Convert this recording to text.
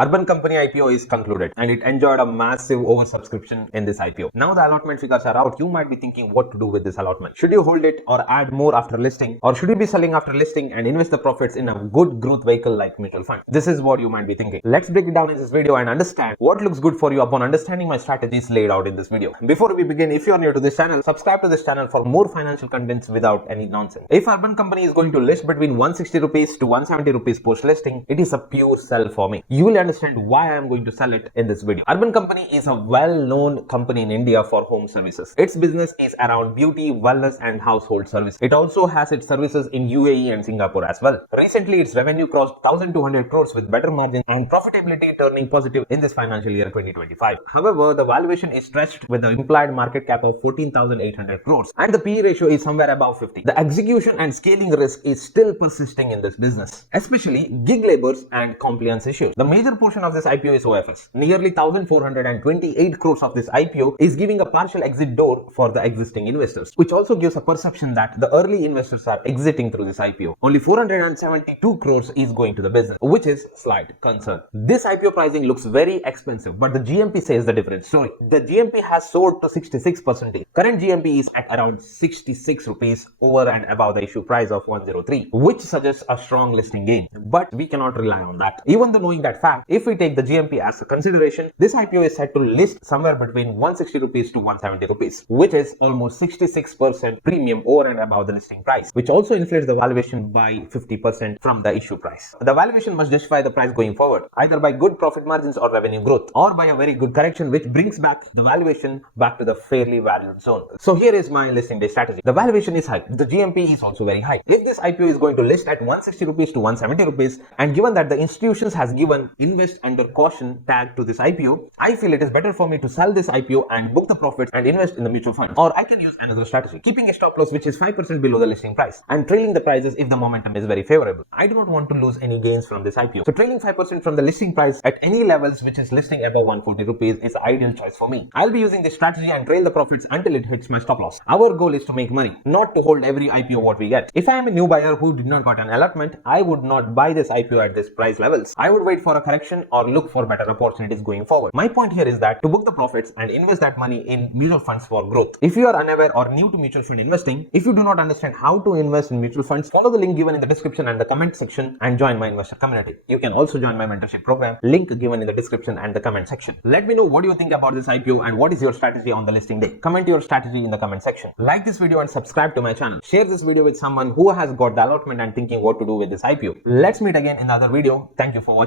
Urban Company IPO is concluded and it enjoyed a massive oversubscription in this IPO. Now the allotment figures are out. You might be thinking what to do with this allotment. Should you hold it or add more after listing, or should you be selling after listing and invest the profits in a good growth vehicle like mutual fund? This is what you might be thinking. Let's break it down in this video and understand what looks good for you upon understanding my strategies laid out in this video. Before we begin, if you are new to this channel, subscribe to this channel for more financial contents without any nonsense. If Urban Company is going to list between 160 rupees to 170 rupees post listing, it is a pure sell for me. You will understand why I am going to sell it in this video. Urban Company is a well-known company in India for home services. Its business is around beauty, wellness and household service. It also has its services in UAE and Singapore as well. Recently, its revenue crossed 1,200 crores with better margin and profitability turning positive in this financial year 2025. However, the valuation is stretched with the implied market cap of 14,800 crores and the PE ratio is somewhere above 50. The execution and scaling risk is still persisting in this business, especially gig labors and compliance issues. The major portion of this IPO is OFS. Nearly 1,428 crores of this IPO is giving a partial exit door for the existing investors, which also gives a perception that the early investors are exiting through this IPO. Only 472 crores is going to the business, which is slight concern. This IPO pricing looks very expensive, but the GMP says the different story. The GMP has soared to 66%. Current GMP is at around 66 rupees over and above the issue price of 103, which suggests a strong listing gain. But we cannot rely on that. Even though knowing that fact, if we take the GMP as a consideration, this IPO is set to list somewhere between 160 rupees to 170 rupees, which is almost 66% premium over and above the listing price, which also inflates the valuation by 50% from the issue price. The valuation must justify the price going forward, either by good profit margins or revenue growth, or by a very good correction which brings back the valuation back to the fairly valued zone. So here is my listing day strategy. The valuation is high. The GMP is also very high. If this IPO is going to list at 160 rupees to 170 rupees, and given that the institutions has given invest under caution tag to this IPO, I feel it is better for me to sell this IPO and book the profits and invest in the mutual fund. Or I can use another strategy, keeping a stop loss which is 5% below the listing price and trailing the prices if the momentum is very favorable. I do not want to lose any gains from this IPO. So trailing 5% from the listing price at any levels which is listing above 140 rupees is the ideal choice for me. I'll be using this strategy and trail the profits until it hits my stop loss. Our goal is to make money, not to hold every IPO what we get. If I am a new buyer who did not got an allotment, I would not buy this IPO at this price levels. I would wait for a correction or look for better opportunities going forward. My point here is that to book the profits and invest that money in mutual funds for growth. If you are unaware or new to mutual fund investing, if you do not understand how to invest in mutual funds, follow the link given in the description and the comment section and join my investor community. You can also join my mentorship program, link given in the description and the comment section. Let me know what you think about this IPO and what is your strategy on the listing day. Comment your strategy in the comment section. Like this video and subscribe to my channel. Share this video with someone who has got the allotment and thinking what to do with this IPO. Let's meet again in another video. Thank you for watching.